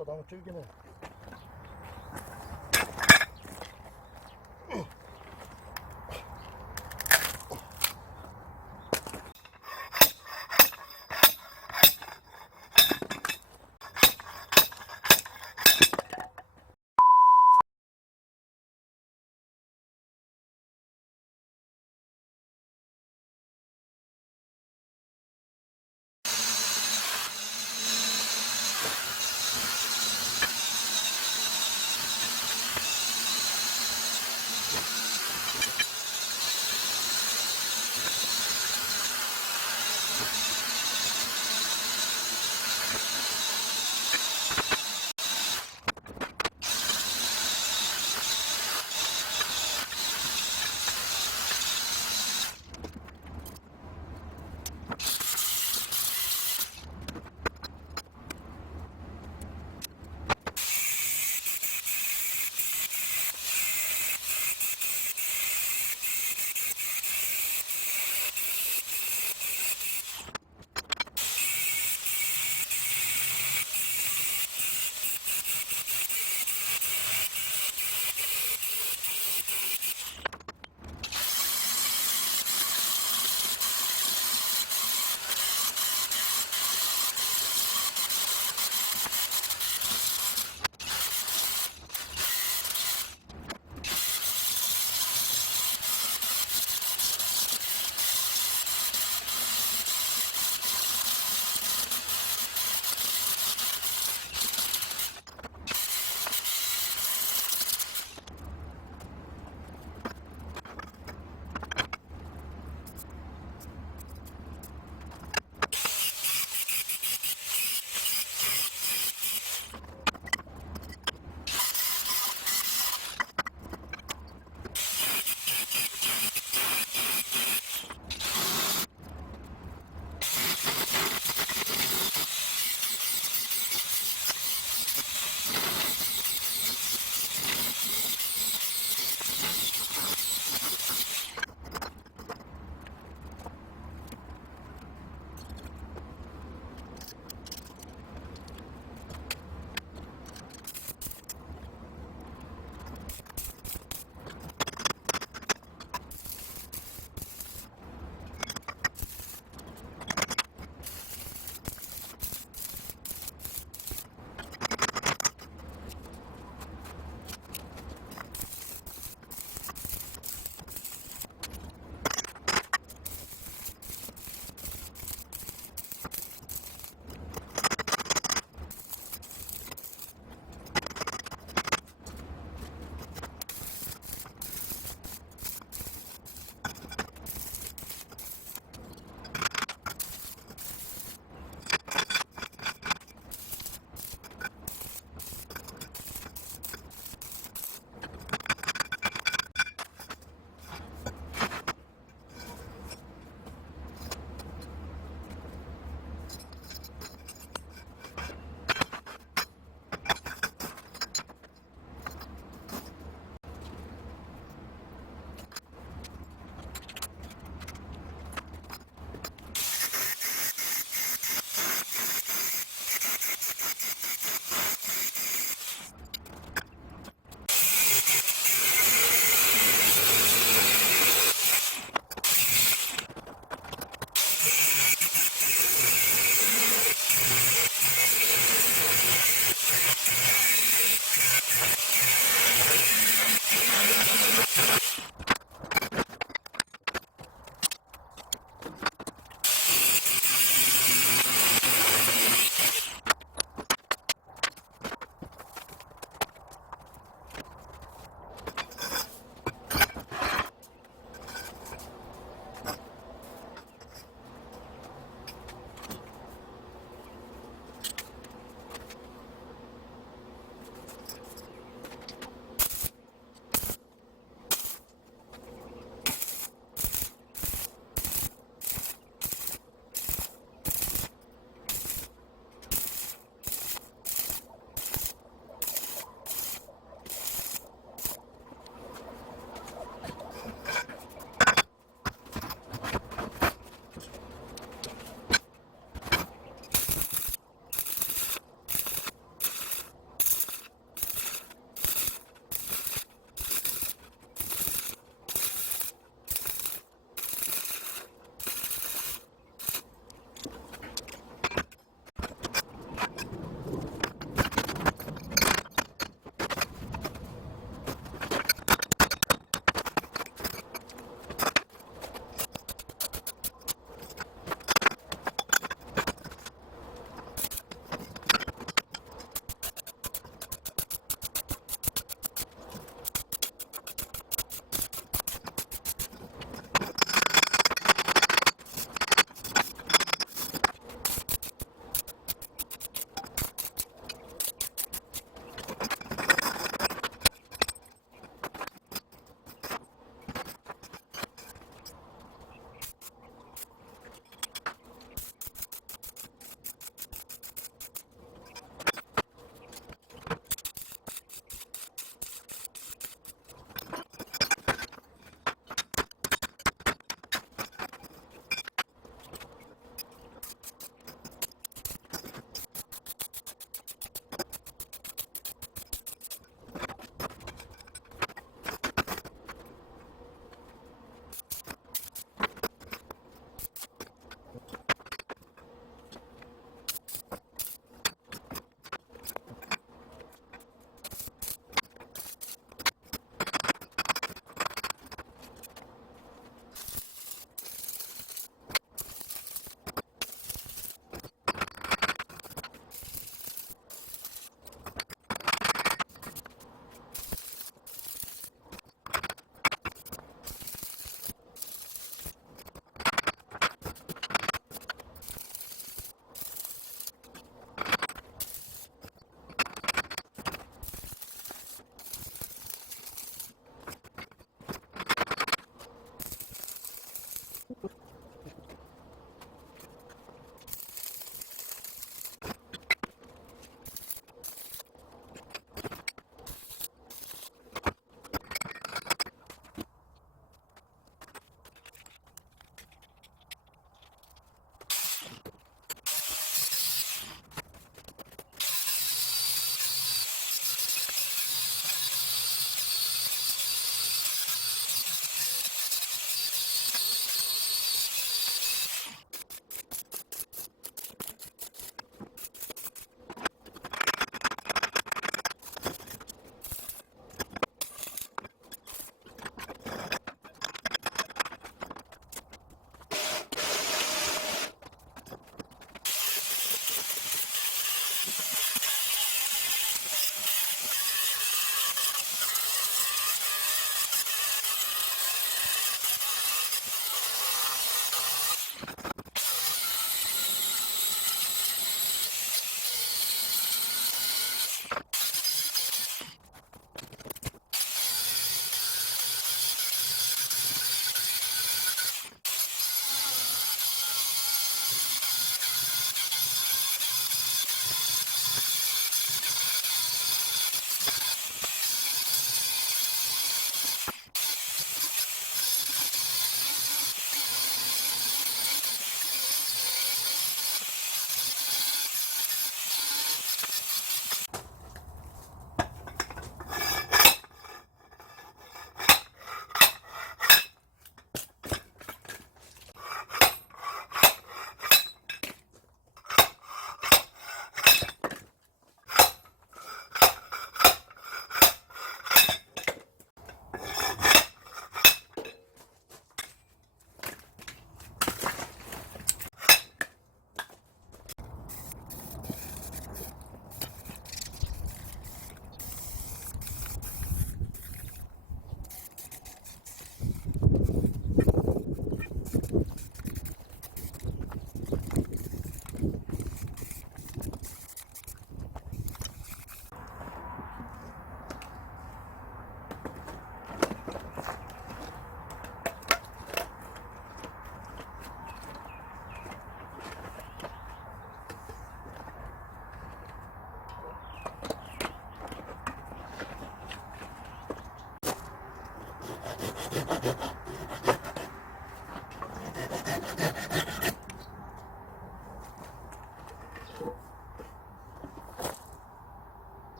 아따 나무 쫄기네.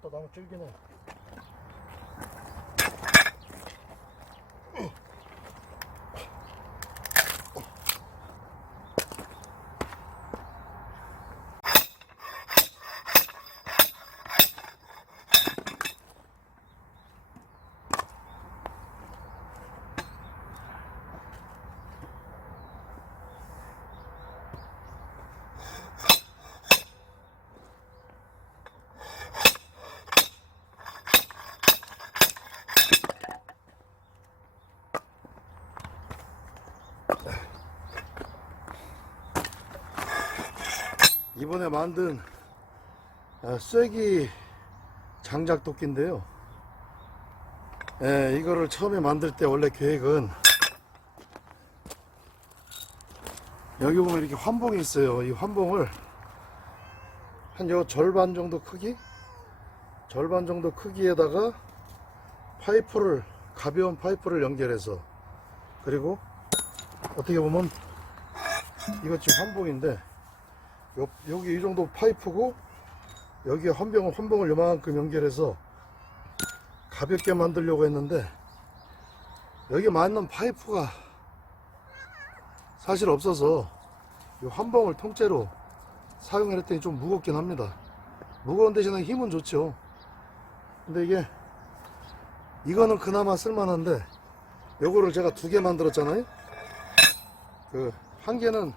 또 나무 질기네. 이번에 만든 쐐기 장작 도끼인데요. 이거를 처음에 만들 때 원래 계획은 여기 보면 이렇게 환봉이 있어요. 이 환봉을 한 요 절반 정도 크기에다가 파이프를, 가벼운 파이프를 연결해서, 그리고 어떻게 보면 이것 지금 환봉인데 여기 이 정도 파이프고 여기에 환봉을 요만큼 연결해서 가볍게 만들려고 했는데 여기 맞는 파이프가 사실 없어서 이 환봉을 통째로 사용을 했더니 좀 무겁긴 합니다. 무거운 대신에 힘은 좋죠. 근데 이거는 그나마 쓸만한데 요거를 제가 2개 만들었잖아요. 한 개는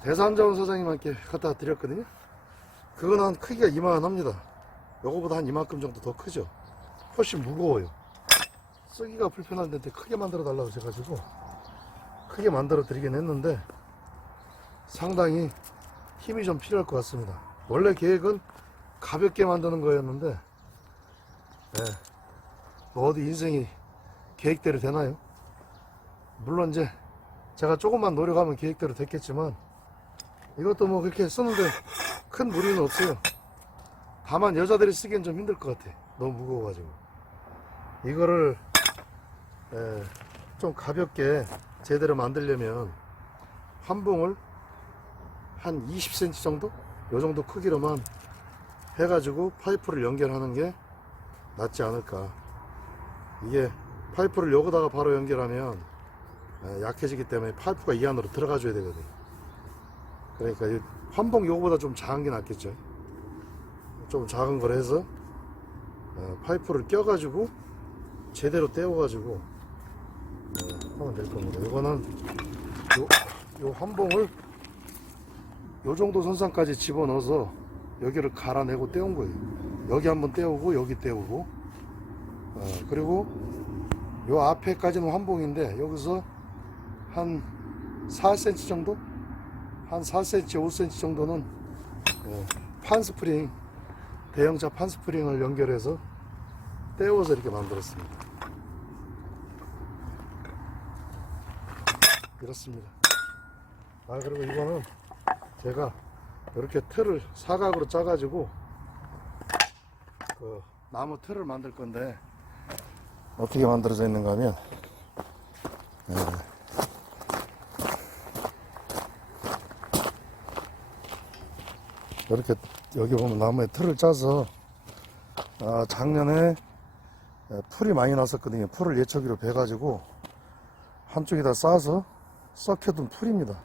대산자원 사장님한테 갖다 드렸거든요. 그거는 한 크기가 이만합니다. 요거보다 한 이만큼 정도 더 크죠. 훨씬 무거워요. 쓰기가 불편한 데인데 크게 만들어 달라고 해가지고 크게 만들어 드리긴 했는데 상당히 힘이 좀 필요할 것 같습니다. 원래 계획은 가볍게 만드는 거였는데 뭐 어디 인생이 계획대로 되나요? 물론 이제 제가 조금만 노력하면 계획대로 됐겠지만 이것도 뭐 그렇게 쓰는데 큰 무리는 없어요. 다만 여자들이 쓰기엔 좀 힘들 것 같아. 너무 무거워가지고. 이거를 좀 가볍게 제대로 만들려면 환봉을 한 20cm 정도? 요 정도 크기로만 해가지고 파이프를 연결하는 게 낫지 않을까. 이게 파이프를 여기다가 바로 연결하면 약해지기 때문에 파이프가 이 안으로 들어가 줘야 되거든. 그러니까 이 환봉 요거보다 좀 작은 게 낫겠죠. 좀 작은 걸 해서 파이프를 껴가지고 제대로 떼어가지고 하면 될 겁니다. 이거는 요 환봉을 요 정도 선상까지 집어넣어서 여기를 갈아내고 떼온 거예요. 여기 한번 떼우고 여기 떼우고 그리고 요 앞에까지는 환봉인데 여기서 한 4cm 정도? 한 4cm, 5cm 정도는 판스프링, 대형차 판스프링을 연결해서 떼어서 이렇게 만들었습니다. 이렇습니다. 그리고 이거는 제가 이렇게 틀을 사각으로 짜가지고 나무 틀을 만들 건데 어떻게 만들어져 있는가 하면 이렇게 여기 보면 나무에 틀을 짜서 작년에 풀이 많이 났었거든요. 풀을 예초기로 베가지고 한쪽에다 싸서 썩혀둔 풀입니다.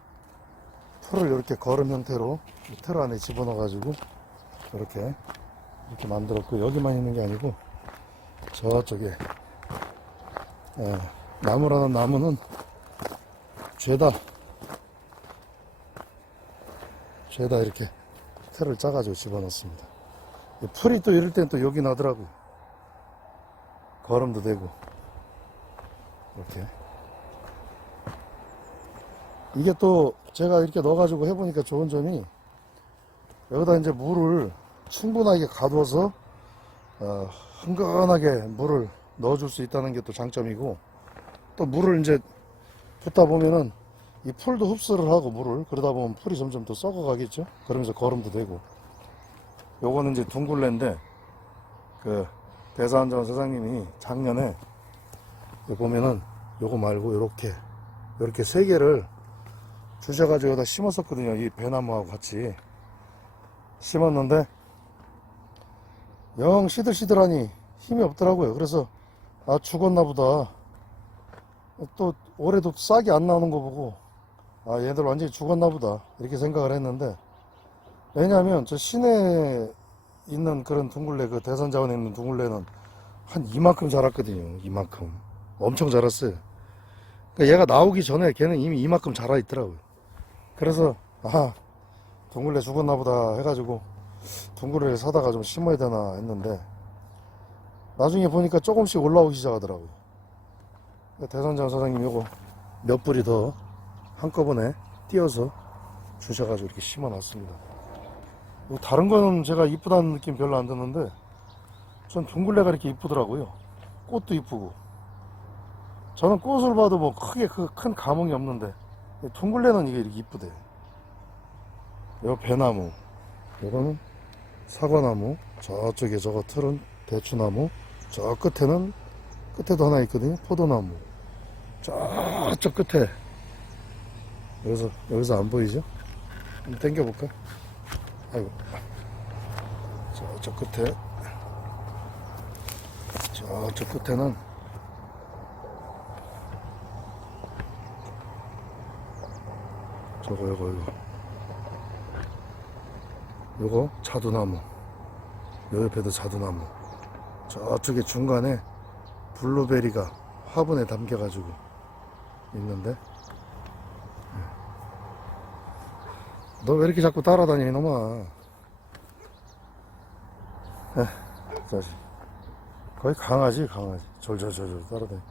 풀을 이렇게 거름 형태로 틀 안에 집어넣어 가지고 이렇게 만들었고, 여기만 있는 게 아니고 저쪽에 나무라는 나무는 죄다 이렇게 틀을 짜가지고 집어넣습니다. 풀이 또 이럴 땐 또 여기 나더라고요. 거름도 되고 이렇게. 이게 또 제가 이렇게 넣어가지고 해보니까 좋은 점이 여기다 이제 물을 충분하게 가둬서 흥건하게 물을 넣어줄 수 있다는 게 또 장점이고, 또 물을 이제 붓다 보면은 이 풀도 흡수를 하고 물을, 그러다 보면 풀이 점점 더 썩어가겠죠. 그러면서 거름도 되고. 요거는 이제 둥글레인데 대사한전 사장님이 작년에 보면은 요거 말고 요렇게 3개를 주셔가지고 여기다 심었었거든요. 이 배나무하고 같이 심었는데 영 시들시들하니 힘이 없더라고요. 그래서 아 죽었나 보다. 또 올해도 싹이 안 나오는 거 보고 아 얘들 완전히 죽었나 보다 이렇게 생각을 했는데, 왜냐하면 저 시내에 있는 그런 둥글레, 그 대산자원에 있는 둥글레는 한 이만큼 자랐거든요. 이만큼 엄청 자랐어요. 그러니까 얘가 나오기 전에 걔는 이미 이만큼 자라 있더라고요. 그래서 아 둥글레 죽었나 보다 해가지고 둥글레를 사다가 좀 심어야 되나 했는데, 나중에 보니까 조금씩 올라오기 시작하더라고요. 대산장 사장님 요거 몇 뿌리 더 한꺼번에 띄어서 주셔가지고 이렇게 심어 놨습니다. 다른 거는 제가 이쁘다는 느낌 별로 안 드는데 전 둥글레가 이렇게 이쁘더라고요. 꽃도 이쁘고. 저는 꽃을 봐도 뭐 크게 큰 감흥이 없는데 둥글레는 이게 이렇게 이쁘대. 요 배나무, 요거는 사과나무, 저쪽에 저거 틀은 대추나무, 저 끝에도 하나 있거든요. 포도나무. 저쪽 끝에, 여기서 안 보이죠? 한번 당겨볼까? 아이고. 저쪽 끝에는 요거 자두나무, 요 옆에도 자두나무, 저쪽에 중간에 블루베리가 화분에 담겨가지고 있는데, 너 왜 이렇게 자꾸 따라다니니 놈아. 자식 거의 강아지 졸졸 따라다니.